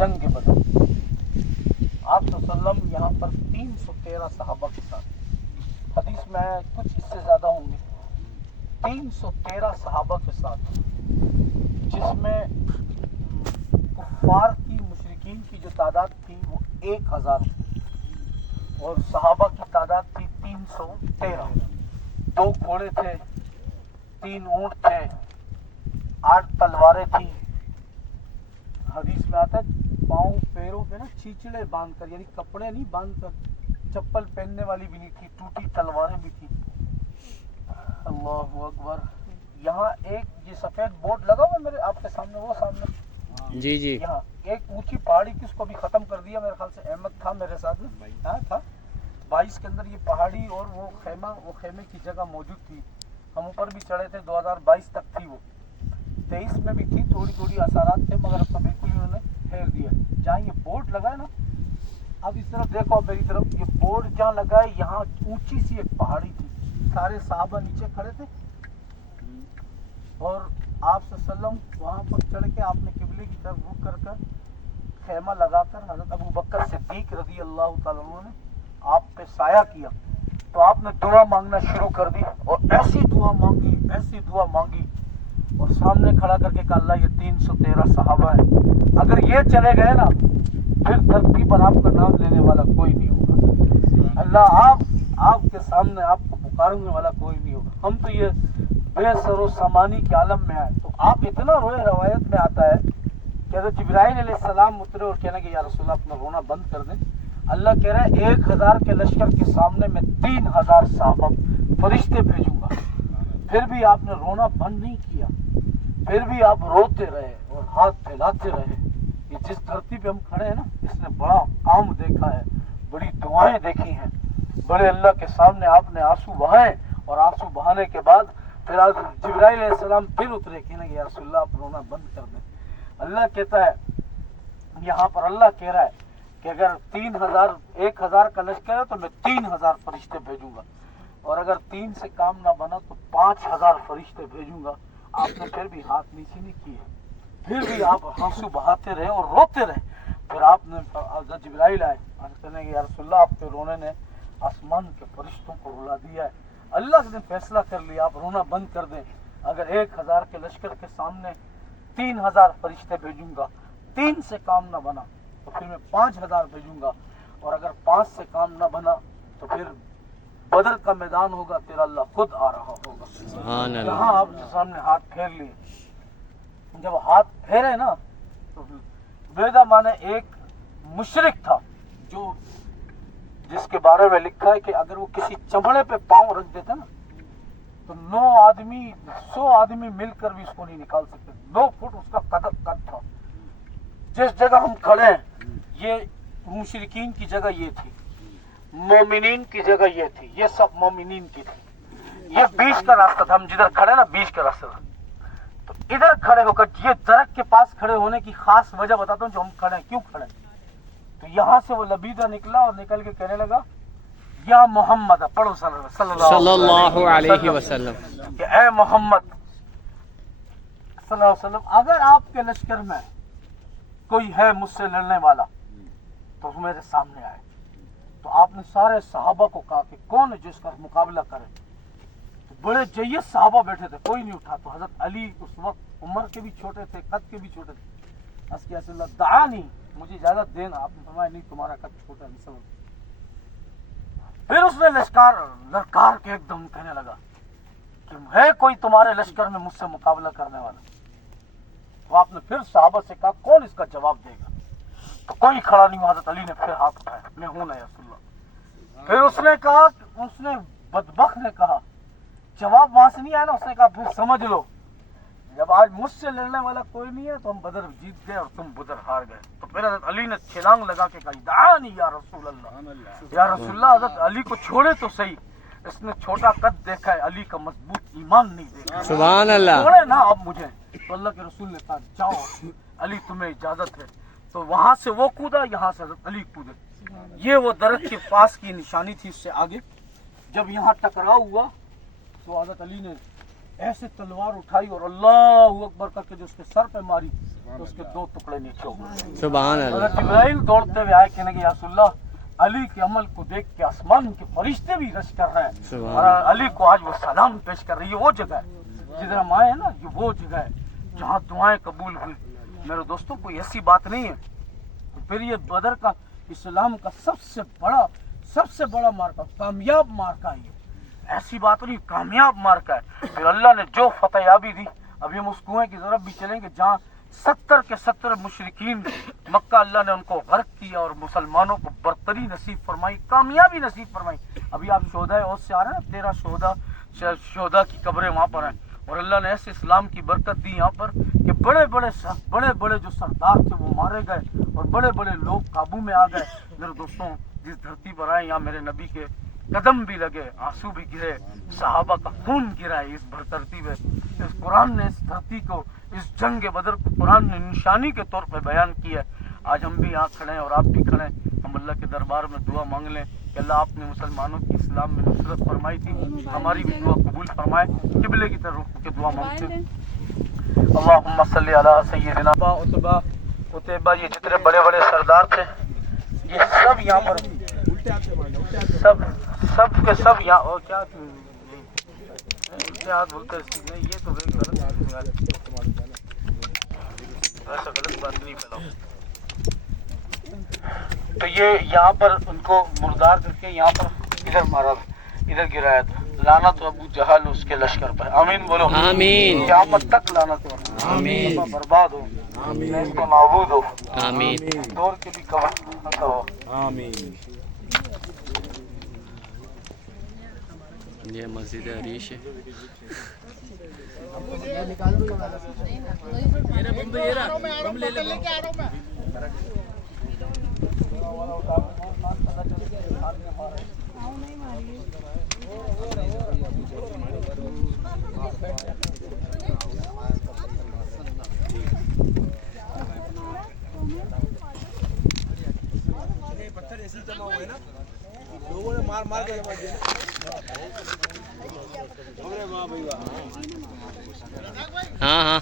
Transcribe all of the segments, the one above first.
جنگ بدر۔ آپ صلی اللہ علیہ وسلم یہاں پر 313 صحابہ کے ساتھ، حدیث میں کچھ اس سے زیادہ ہوں گے، 313 صحابہ کے ساتھ، جس میں کفار کی مشرکین کی جو تعداد تھی وہ 1000 تھی اور صحابہ کی تعداد تھی 313۔ 2 گھوڑے تھے، 3 اونٹ تھے، 8 تلواریں تھیں۔ حدیث میں آتا ہے پاؤں پیروں پہ نا چیچڑے باندھ کر، یعنی کپڑے نہیں باندھ کر، چپل پہننے والی بھی نہیں تھی، ٹوٹی تلواریں بھی تھیں۔ اللہ اکبر۔ یہاں ایک یہ سفید بورڈ لگا ہوا میرے آپ کے سامنے، وہ سامنے جی جی، یہاں ایک اونچی پہاڑی کی، اس کو بھی ختم کر دیا میرے خیال سے، احمد تھا میرے ساتھ میں، ہاں تھا 22 کے اندر یہ پہاڑی اور وہ خیمے کی جگہ موجود تھی۔ ہم اوپر بھی چڑھے تھے، 2022 تک تھی وہ، 23 میں بھی تھی، تھوڑی تھوڑی اثرات تھے، مگر اب تو بالکل انہوں نے پھیر دیا۔ جہاں یہ بورڈ لگا ہے نا، اب اس طرف دیکھو، اب میری طرف، یہ بورڈ جہاں لگا ہے یہاں اونچی سی ایک پہاڑی تھی، سارے صحابہ نیچے کھڑے تھے اور آپ صلی اللہ علیہ وسلم وہاں پر چڑھ کے آپ نے قبلے کی طرف رخ کر کر خیمہ لگا کر حضرت ابو بکر صدیق رضی اللہ تعالیٰ عنہ نے آپ پہ سایہ کیا، تو آپ نے دعا مانگنا شروع کر دی اور ایسی دعا مانگی، ایسی دعا مانگی، اور سامنے کھڑا کر کے کہا اللہ یہ 313 صحابہ ہیں، اگر یہ چلے گئے نا پھر دھرتی پر آپ کا نام لینے والا کوئی نہیں ہوگا، اللہ آپ کے سامنے آپ کو پکارنے والا کوئی نہیں ہوگا، ہم تو یہ بے سر و سامانی کے عالم میں آئے۔ تو آپ اتنا روئے، روایت میں آتا ہے کہ حضرت جبرائیل علیہ السلام اترے اور کہنے کہ یا رسول اللہ اپنا رونا بند کر دیں، اللہ کہہ رہا ہے 1000 کے لشکر کے سامنے میں 3000 صحابہ فرشتے بھیجوں گا، پھر بھی آپ نے رونا بند نہیں کیا، پھر بھی آپ روتے رہے اور ہاتھ پھیلاتے رہے۔ یہ جس دھرتی پہ ہم کھڑے ہیں نا، اس نے بڑا کام دیکھا ہے، بڑی دعائیں دیکھی ہیں، بڑے اللہ کے سامنے آپ نے آنسو بہائے، اور آنسو بہانے کے بعد پھر جبرائیل علیہ السلام پھر اترے، کہنے کہ یا رسول اللہ آپ رونا بند کر دیں۔ اللہ کہتا ہے یہاں پر، اللہ کہہ رہا ہے کہ اگر 1000 کا لشکر ہے تو میں 3000 فرشتے بھیجوں گا، اور اگر 3 سے کام نہ بنا تو 5000 فرشتے بھیجوں گا۔ آپ نے پھر بھی ہاتھ نیچے نہیں کیے، پھر بھی آپ آنسو بہاتے رہے اور روتے رہے۔ پھر آپ نے جبرائیل آئے، کہنے کہ یا رسول اللہ آپ کے رونے نے آسمان کے فرشتوں کو رلا دیا ہے، اللہ نے فیصلہ کر لیا آپ رونا بند کر دیں، اگر 1000 کے لشکر کے سامنے 3000 فرشتے بھیجوں گا، 3 سے کام نہ بنا تو پھر میں 5000 بھیجوں گا، اور اگر 5 سے کام نہ بنا تو پھر بدر کا میدان ہوگا، تیرا اللہ خود آ رہا ہوگا۔ سبحان اللہ۔ یہاں آپ کے سامنے ہاتھ پھیر لیے، جب ہاتھ پھیرے نا تو بیدا مانے ایک مشرک تھا جو جس کے بارے میں لکھا ہے کہ اگر وہ کسی چمڑے پہ پاؤں رکھ دیتا نا تو 100 آدمی مل کر بھی اس کو نہیں نکال سکتے، 9 فٹ اس کا قد تھا۔ جس جگہ ہم کھڑے ہیں یہ مشرکین کی جگہ یہ تھی، مومنین کی جگہ یہ تھی، یہ سب مومنین کی تھی، یہ بیچ کا راستہ تھا، ہم جدھر کھڑے نا بیچ کا راستہ تھا۔ تو ادھر کھڑے ہو کر یہ درخت کے پاس کھڑے ہونے کی خاص وجہ بتاتا ہوں جو ہم کھڑے ہیں، کیوں کھڑے ہیں۔ تو یہاں سے وہ لبیدہ نکلا اور نکل کے کہنے لگا یا محمد، پڑھو صلی اللہ علیہ وسلم، کہ اے محمد صلی اللہ علیہ وسلم، اگر آپ کے لشکر میں کوئی ہے مجھ سے لڑنے والا تو میرے سامنے آئے۔ تو آپ نے سارے صحابہ کو کہا کہ کون ہے جس کا مقابلہ کرے، تو بڑے جیت صحابہ بیٹھے تھے، کوئی نہیں اٹھا۔ تو حضرت علی اس وقت عمر کے بھی چھوٹے تھے، قد کے بھی چھوٹے تھے، اس کی اللہ دعا نہیں مجھے اجازت دینا، آپ نے فرمایا نہیں تمہارا قد چھوٹا نہیں سب۔ پھر اس نے لشکار کے ایک دم کہنے لگا کہ ہے کوئی تمہارے لشکر میں مجھ سے مقابلہ کرنے والا؟ تو آپ نے پھر صحابہ سے کہا کون اس کا جواب دے گا؟ تو کوئی کھڑا نہیں ہوا۔ حضرت علی نے پھر ہاتھ اٹھایا، میں ہوں نا یا رسول اللہ۔ پھر اس نے کہا، اس نے بدبخت نے کہا، جواب وہاں سے نہیں آیا نا، اس نے کہا پھر سمجھ لو جب آج مجھ سے لڑنے والا کوئی نہیں ہے تو ہم بدر جیت گئے اور تم بدر ہار گئے۔ تو پھر حضرت علی نے چھلانگ لگا کے کہا دعانی یا رسول اللہ، یا رسول اللہ حضرت علی کو چھوڑے تو صحیح، اس نے چھوٹا قد دیکھا ہے، علی کا مضبوط ایمان نہیں دیکھا، سبحان اللہ، چھوڑے نا اب مجھے۔ تو اللہ کے رسول نے کہا جاؤ علی تمہیں اجازت ہے۔ تو وہاں سے وہ کودا، یہاں سے حضرت علی کودے۔ یہ وہ درخت کے پاس کی نشانی تھی، اس سے آگے جب یہاں ٹکراؤ ہوا تو حضرت علی نے ایسے تلوار اٹھائی اور اللہ اکبر کر کے جو اس کے سر پہ ماری، تو اس کے 2 ٹکڑے نیچے ہو گئے. سبحان اللہ. حضرت جبرائیل دوڑتے ہوئے آئے کہنے کہ یا رسول اللہ علی کے عمل کو دیکھ کے آسمان کے فرشتے بھی رش کر رہے ہیں اور علی کو آج وہ سلام پیش کر رہی ہے. وہ جگہ ہے جدھر ہم آئے ہیں نا, یہ وہ جگہ ہے جہاں دعائیں قبول ہوئی. میرے دوستوں کوئی ایسی بات نہیں ہے. پھر یہ بدر کا اسلام کا سب سے بڑا مارکا, کامیاب مارکا ہے. یہ ایسی بات نہیں, کامیاب مارکا ہے. پھر اللہ نے جو فتح یابی دی, ابھی ہم اس کنویں کی طرف بھی چلیں گے جہاں 70 کے 70 مشرکین مکہ اللہ نے ان کو غرق کیا اور مسلمانوں کو برتری نصیب فرمائی, کامیابی نصیب فرمائی. ابھی آپ شہداء احد سے آ رہے ہیں, 13 شہداء کی قبریں وہاں پر ہیں. اور اللہ نے ایسے اسلام کی برکت دی یہاں پر کہ بڑے بڑے جو سردار تھے وہ مارے گئے اور بڑے بڑے لوگ قابو میں آ گئے. میرے دوستوں, جس دھرتی پر آئے یہاں میرے نبی کے قدم بھی لگے, آنسو بھی گرے, صحابہ کا خون گرا ہے اس دھرتی پہ. اس قرآن نے اس دھرتی کو, اس جنگ بدر کو قرآن نے نشانی کے طور پہ بیان کیا ہے. آج ہم بھی یہاں کھڑے ہیں اور آپ بھی کھڑے ہیں. ہم اللہ کے دربار میں دعا مانگ لیں کہ اللہ آپ نے مسلمانوں کی اسلام میں نصرت فرمائی تھی, ہماری بھی دعا قبول فرمائے. قبلے کی طرف رخ کے دعا مانگتے ہیں. اللہم صلی علی سیدنا عتبہ, یہ جتنے بڑے بڑے سردار تھے یہ سب یہاں پر, سب کے سب یہاں. اور کیا التحاد بولتے نہیں, یہ تو غلط ایسا غلط بات نہیں پھیلاؤ. تو یہ یہاں پر ان کو مردار کر کے یہاں پر ادھر مارا, ادھر گرایا تھا. لعنت ابو جہل اس کے لشکر پر. آمین بولو. آمین. قیامت تک لعنت ہو, آمین. برباد ہو, اس کو نابود ہو, آمین. دور کے بھی کور ہو. آمین. یہ مسجد عریش ہے. پتھر ایسے جمع ہوئے نا, لوگوں نے مار مار کے جمع کیا. ہاں ہاں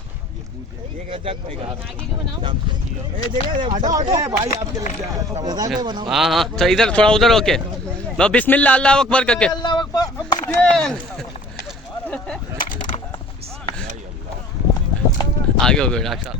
ہاں ہاں, تو ادھر تھوڑا ادھر ہو کے بسم اللہ اللہ اکبر کر کے. آگے ہو گئے ڈاکٹر صاحب.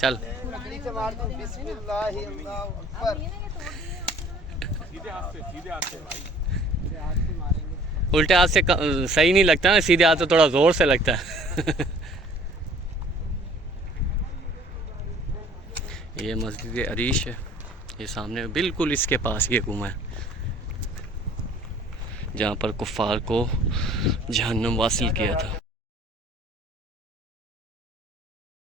چل الٹے ہاتھ سے صحیح نہیں لگتا نا, سیدھے ہاتھ سے تھوڑا زور سے لگتا ہے. یہ مسجد عریش ہے, یہ سامنے بالکل اس کے پاس یہ کنواں ہے جہاں پر کفار کو جہنم واصل کیا تھا.